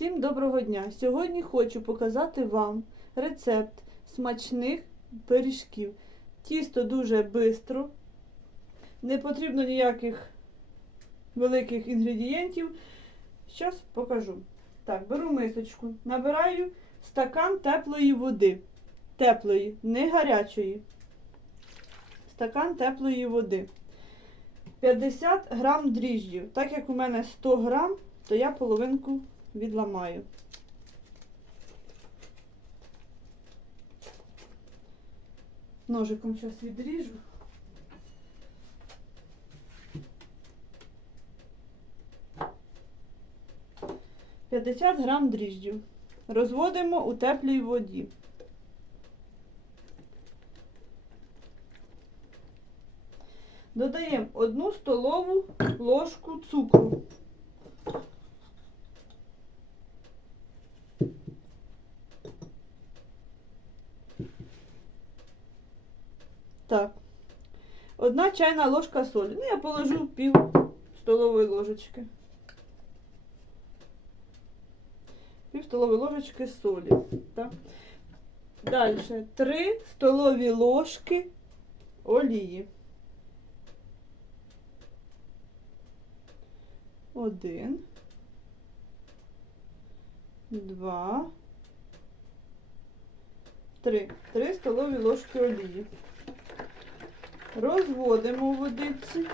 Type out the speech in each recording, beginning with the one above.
Всім доброго дня! Сьогодні хочу показати вам рецепт смачних пиріжків. Тісто дуже швидко, не потрібно ніяких великих інгредієнтів. Зараз покажу. Так, беру мисочку, набираю стакан теплої води. Теплої, не гарячої. Стакан теплої води. 50 грам дріжджів. Так як у мене 100 грам, то я половинку відламаю. Ножиком зараз відріжу. П'ятдесят грам дріжджів. Розводимо у теплій воді. Додаємо одну столову ложку цукру. Так. Одна чайна ложка солі. Ну, я положу пів столової ложечки. Пів столової ложечки солі. Так. Далі 3 столові ложки олії. Один. Два. Три. Три столові ложки олії. Розводимо водиці.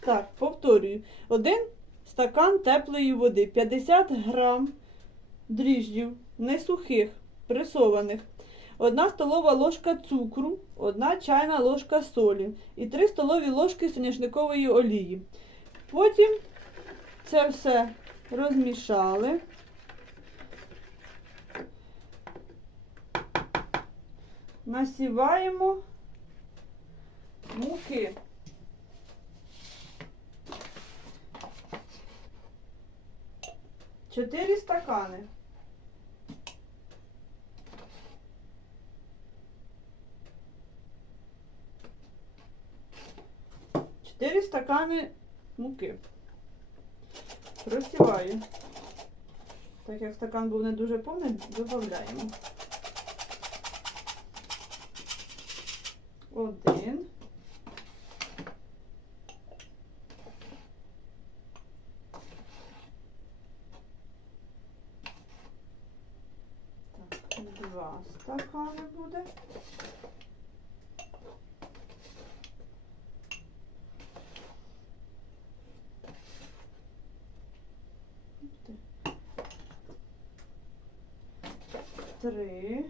Так, повторюю. Один стакан теплої води, 50 грам дріжджів, не сухих, пресованих. Одна столова ложка цукру, одна чайна ложка солі і 3 столові ложки соняшникової олії. Потім це все розмішали. Насіваємо муки. Чотири стакани. Чотири стакани муки. Розсіваю. Так як стакан був не дуже повний, додаємо. Один. Так, два стакани буде. Три.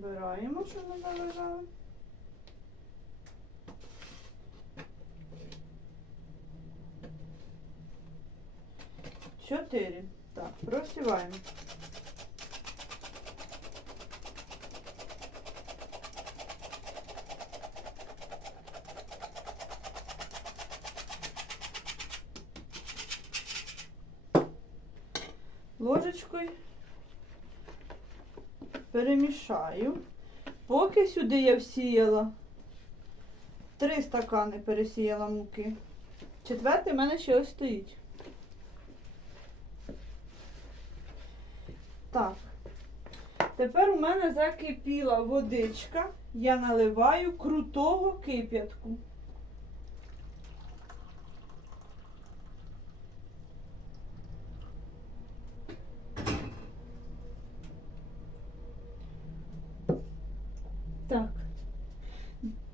Дріжджі що не залежали. Чотири. Так, просіваємо. Перемішаю. Поки сюди я всіяла три стакани пересіяла муки. Четвертий в мене ще ось стоїть. Так. Тепер у мене закипіла водичка. Я наливаю крутого кип'ятку. Так.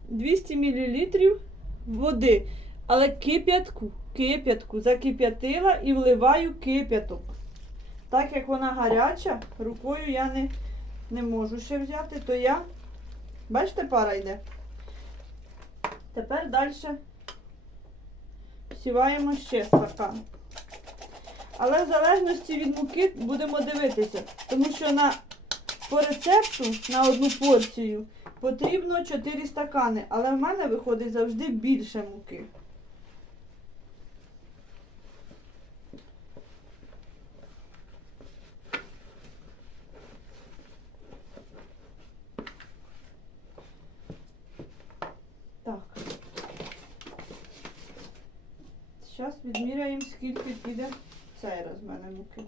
200 мл води. Але кип'ятку, кип'ятку закип'ятила і вливаю кип'яток. Так як вона гаряча, рукою я не, не можу ще взяти, то я. Бачите, пара йде. Тепер далі всіваємо ще стакан. Але в залежності від муки будемо дивитися, тому що на, по рецепту на одну порцію Потрібно 4 стакани, але в мене виходить завжди більше муки. Так. Зараз відміряємо, скільки піде цей раз в мене муки.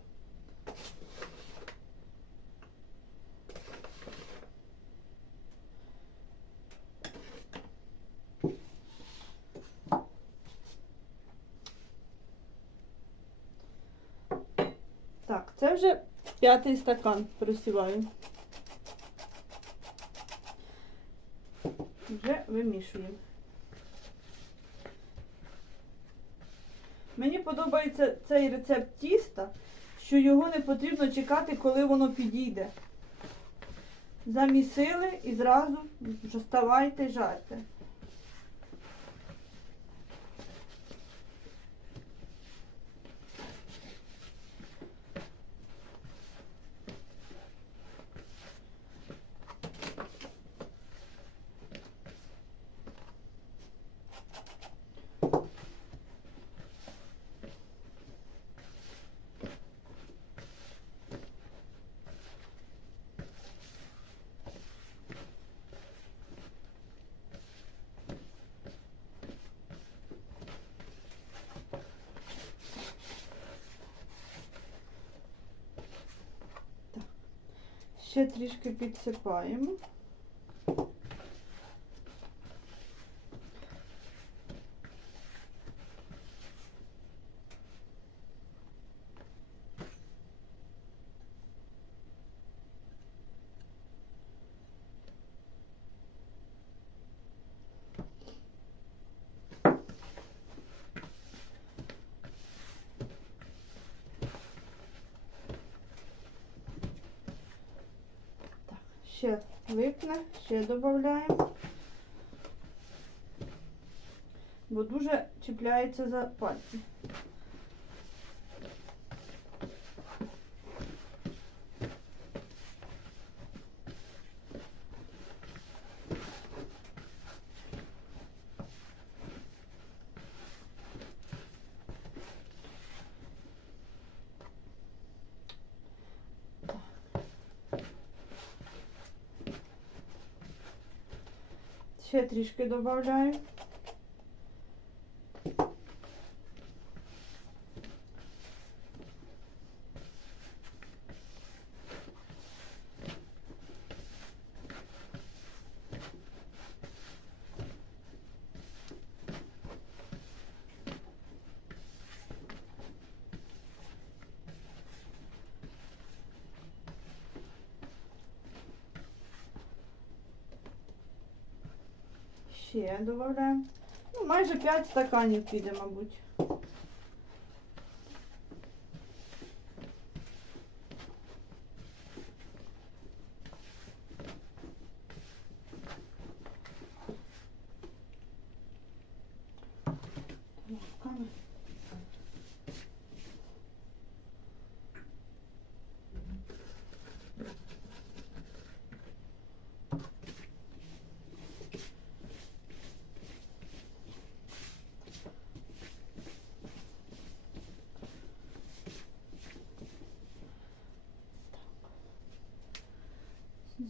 П'ятий стакан просіваю. Вже вимішуємо. Мені подобається цей рецепт тіста, що його не потрібно чекати, коли воно підійде. Замісили і зразу ставайте жарте. Ще трішки підсипаємо. Так, ще липне, ще додаємо. Бо дуже чіпляється за пальці. Ще трішки додаємо. Ще додаємо. Ну, майже 5 стаканів піде, мабуть.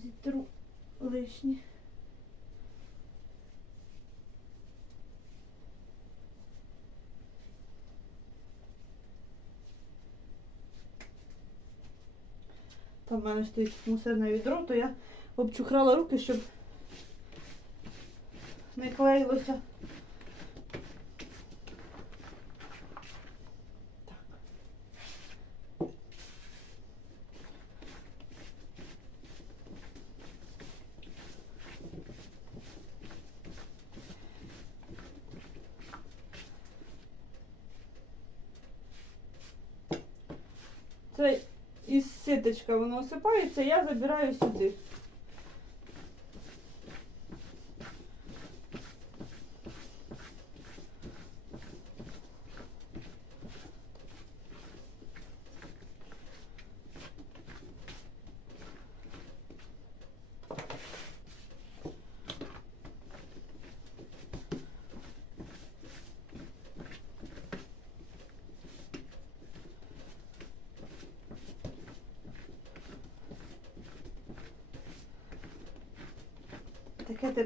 Зітру лишнє. Там в мене стоїть мусорне відро, то я обчухрала руки, щоб не клеїлося. Так. Це із ситочка воно осипається, я забираю сюди.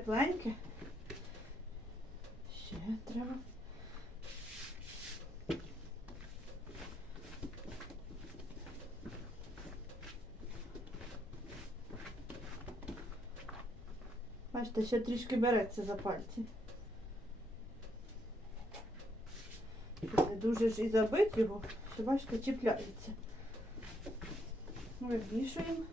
тепленьке. Ще треба. Бачите, ще трішки береться за пальці. Не дуже ж і забити його, що бачите, чіпляється. Ми вмішуємо.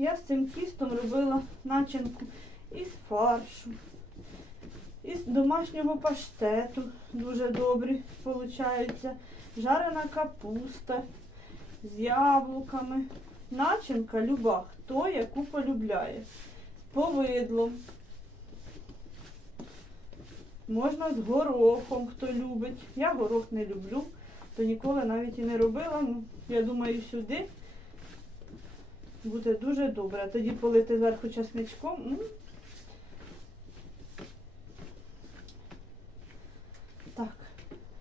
Я з цим тістом робила начинку із фаршу, із домашнього паштету. Дуже добрі получаються. Жарена капуста з яблуками. Начинка люба, хто яку полюбляє. З повидлом. Можна з горохом, хто любить. Я горох не люблю, то ніколи навіть і не робила. Ну, я думаю, сюди буде дуже добре. Тоді полити зверху часничком. Так,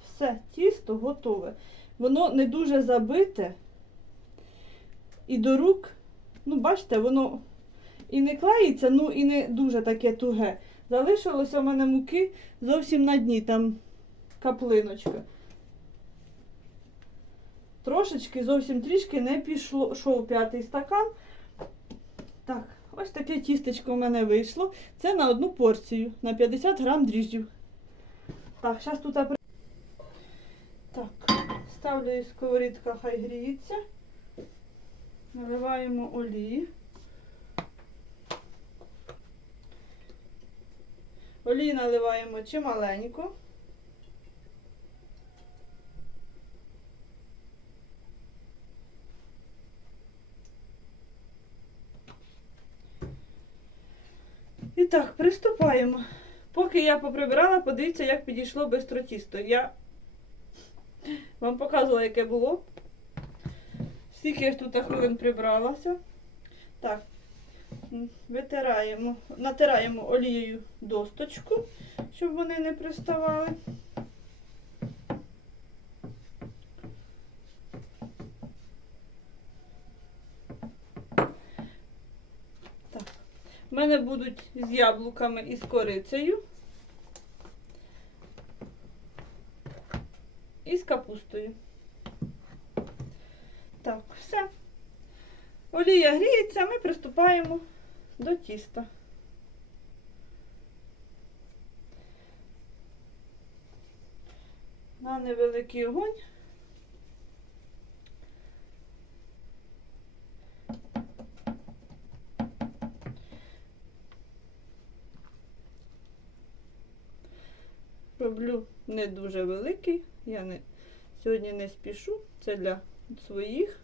все, тісто готове. Воно не дуже забите. І до рук, ну, бачите, воно і не клеїться, ну і не дуже таке туге. Залишилося в мене муки зовсім на дні, там каплиночка. Трошечки, зовсім трішки не пішло, йшов п'ятий стакан. Так, ось таке тістечко в мене вийшло. Це на одну порцію, на 50 грам дріжджів. Так, зараз тут. Так, ставлю сковорідка, хай гріється. Наливаємо олії. Олії наливаємо чималенько. Так, приступаємо. Поки я поприбирала, подивіться, як підійшло бистро тісто. Я вам показувала, яке було. Скільки я тут хвилин прибралася. Так, витираємо, натираємо олією досточку, щоб вони не приставали. Так. У мене будуть з яблуками і з корицею. І з капустою. Так, все. Олія гріється, ми приступаємо до тіста. На невеликий огонь. Роблю не дуже великий. Я не, сьогодні не спішу. Це для своїх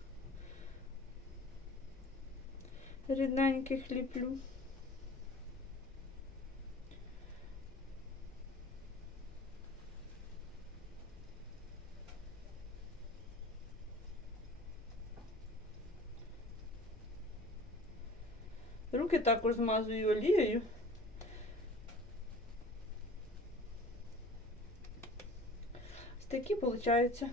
рідненьких ліплю. Руки також змазую олією. Ось такі получаються.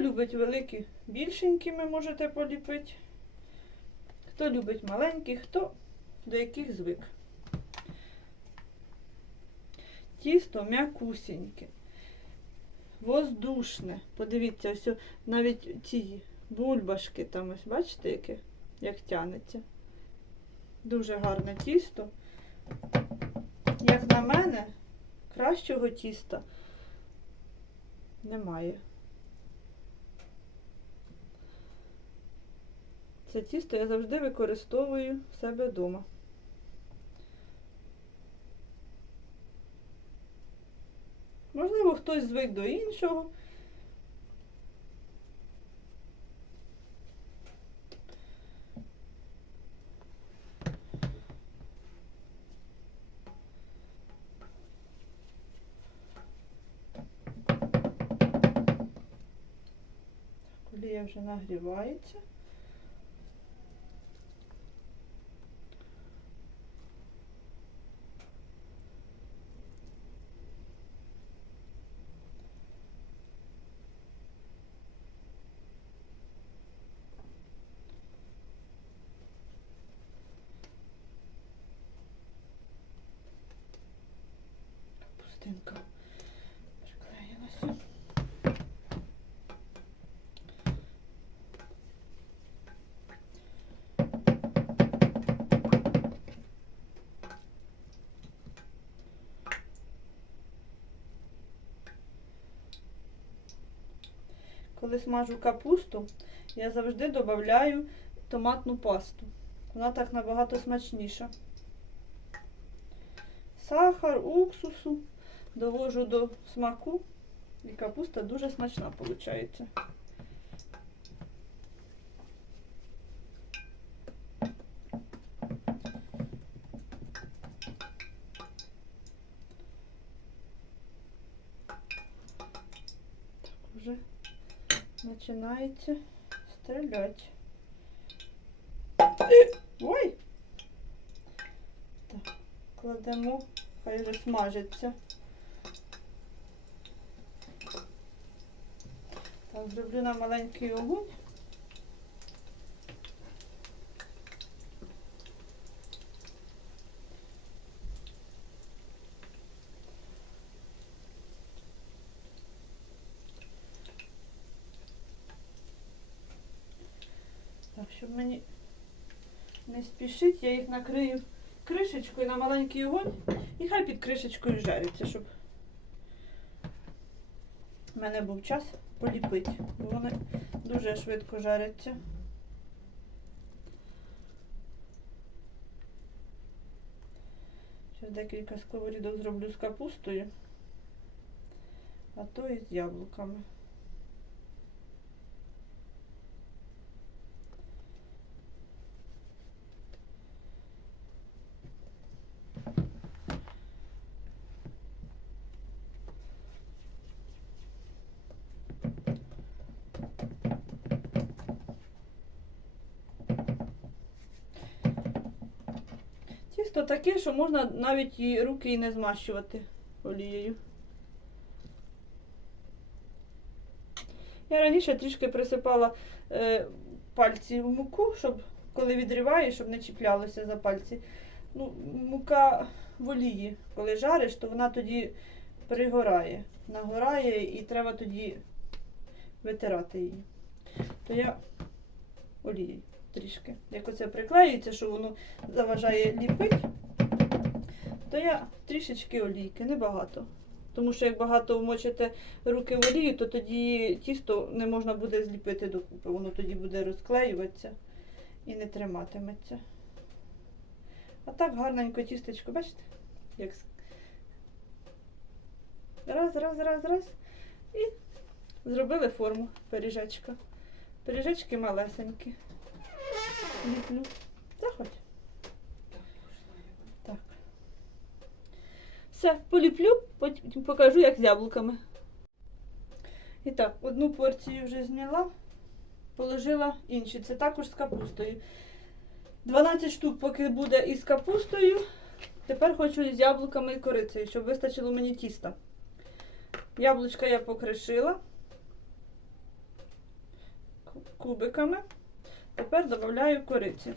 Любить великі, більшенькими можете поліпити. Хто любить маленькі, хто до яких звик. Тісто м'якусіньке, воздушне. Подивіться, ось навіть ці бульбашки там ось, бачите, яке, як тянеться. Дуже гарне тісто. Як на мене, кращого тіста немає. Це тісто я завжди використовую в себе вдома. Можливо, хтось звик до іншого. Олія вже нагрівається. Коли смажу капусту, я завжди додаю томатну пасту. Вона так набагато смачніша. Сахар, уксусу довожу до смаку, і капуста дуже смачна виходить. Так, вже починається стріляти. Ой! Так, кладемо, хай вже смажиться. Так, зроблю на маленький огонь. Так, щоб мені не спішить, я їх накрию кришечкою на маленький огонь і хай під кришечкою жариться, щоб в мене був час поліпити, бо вони дуже швидко жаряться. Зараз декілька сковорідок зроблю з капустою, а то і з яблуками. Тісто таке, що можна навіть і руки і не змащувати олією. Я раніше трішки присипала е, пальці в муку, щоб коли відриваєш, щоб не чіплялося за пальці. Ну, мука в олії, коли жариш, то вона тоді пригорає, нагорає і треба тоді витирати її. То я олією трішки. Як оце приклеюється, що воно заважає ліпити, то я трішечки олійки, небагато. Тому що як багато вмочите руки в олію, то тоді тісто не можна буде зліпити докупи. Воно тоді буде розклеюватися і не триматиметься. А так гарненько тістечко, бачите? Як раз, раз, раз, раз. І зробили форму пиріжечка. Пиріжечки малесенькі. Ліплю. Заходь. Так. Все, поліплю, потім покажу, як з яблуками. І так, одну порцію вже зняла, положила інші. Це також з капустою. 12 штук, поки буде із капустою. Тепер хочу із яблуками і корицею, щоб вистачило мені тіста. Яблучка я покришила кубиками. Тепер додаю кориці.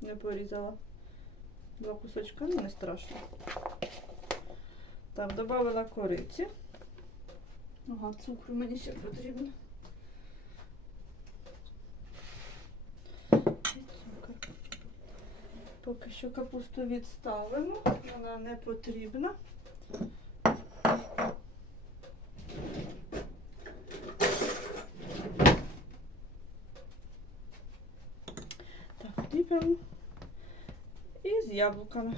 Не порізала. Два кусочка, ну не страшно. Так, додала кориці. Ага, цукру мені ще потрібно. Поки що капусту відставимо, вона не потрібна. Так, ліпимо. І з яблуками.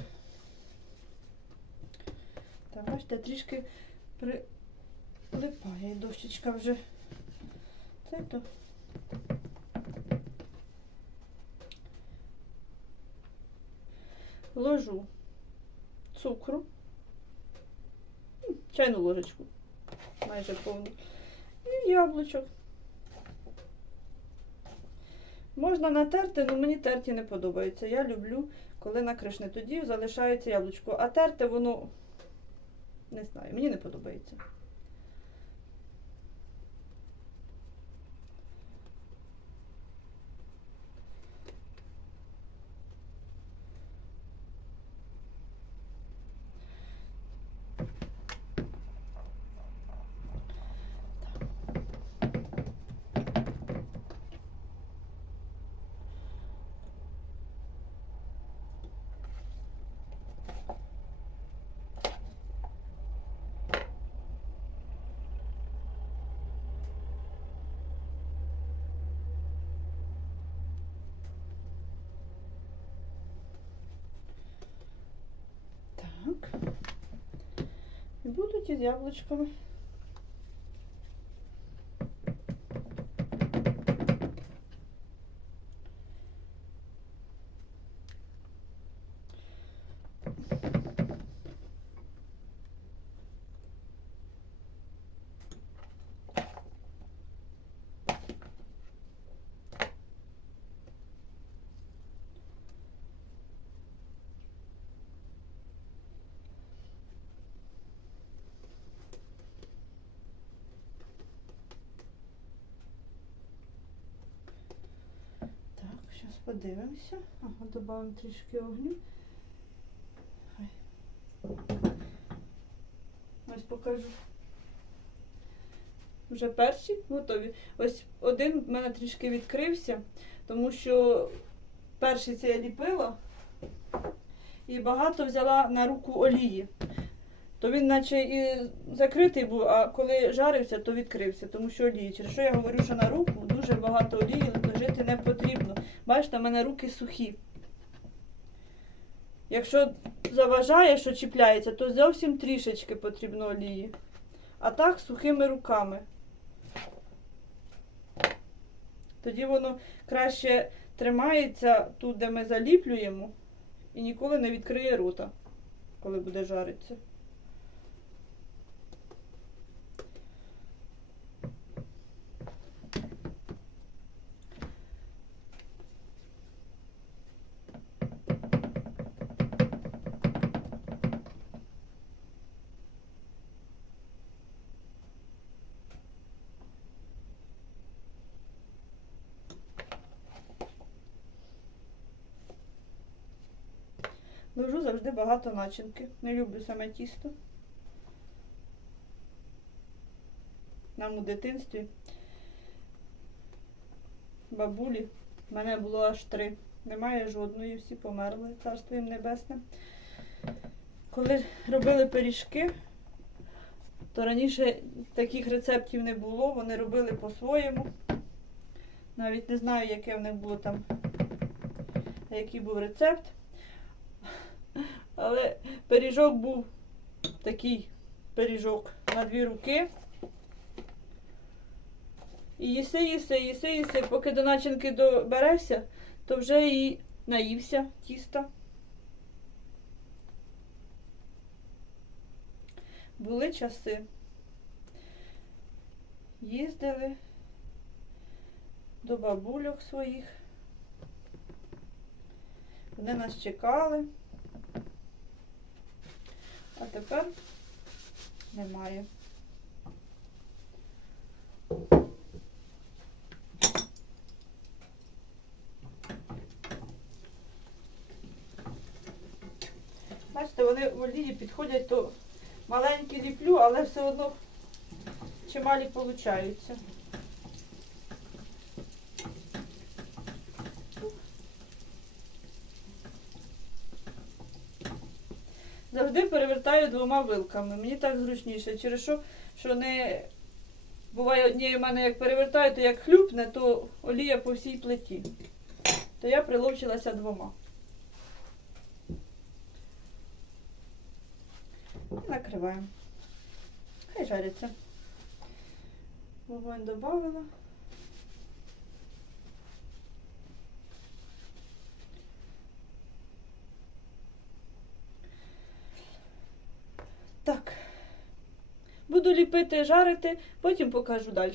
Так, бачите, трішки прилипає дощечка вже. Це то. Ложу цукру. Чайну ложечку. Майже повну. І яблучок. Можна натерти, але мені терті не подобається. Я люблю, коли накришне. Тоді залишається яблучко. А терти воно не знаю, мені не подобається. Так. І будуть із яблучками. Так, зараз подивимося. Ага, додамо трішки огню. Ось покажу. Вже перші готові. Ось один в мене трішки відкрився, тому що перший це я ліпила і багато взяла на руку олії. То він наче і закритий був, а коли жарився, то відкрився, тому що олії. Через що я говорю, що на руку дуже багато олії ложити не потрібно. Бачите, в мене руки сухі. Якщо заважає, що чіпляється, то зовсім трішечки потрібно олії. А так сухими руками. Тоді воно краще тримається тут, де ми заліплюємо, і ніколи не відкриє рота, коли буде жаритися. Ложу завжди багато начинки. Не люблю саме тісто. Нам у дитинстві бабулі, в мене було аж три. Немає жодної, всі померли, царство їм небесне. Коли робили пиріжки, то раніше таких рецептів не було, вони робили по-своєму. Навіть не знаю, яке в них було там, який був рецепт. Але пиріжок був такий пиріжок на дві руки. І їси, їси, їси, їси, поки до начинки доберешся, то вже і наївся тіста. Були часи. Їздили до бабульок своїх. Вони нас чекали а тепер немає. Бачите, вони в олії підходять, то маленькі ліплю, але все одно чималі получаються. Завжди перевертаю двома вилками. Мені так зручніше. Через що, що не буває однією в мене як перевертаю, то як хлюпне, то олія по всій плиті. То я приловчилася двома. І накриваємо. Хай жариться. Вогонь додавила. Так. Буду ліпити, жарити, потім покажу далі.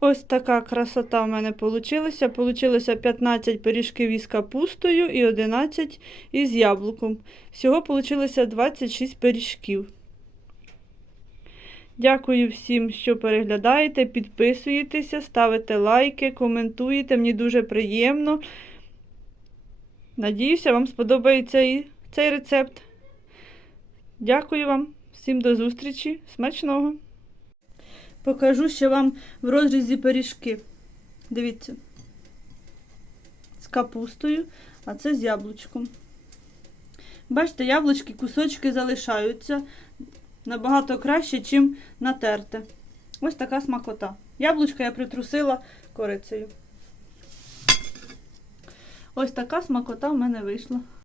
Ось така красота в мене вийшла. Получилося 15 пиріжків із капустою і 11 із яблуком. Всього вийшло 26 пиріжків. Дякую всім, що переглядаєте, підписуєтеся, ставите лайки, коментуєте. Мені дуже приємно. Надіюся, вам сподобається і цей рецепт. Дякую вам, всім до зустрічі, смачного! Покажу ще вам в розрізі пиріжки. Дивіться. З капустою, а це з яблучком. Бачите, яблучки, кусочки залишаються набагато краще, ніж натерте. Ось така смакота. Яблучка я притрусила корицею. Ось така смакота в мене вийшла.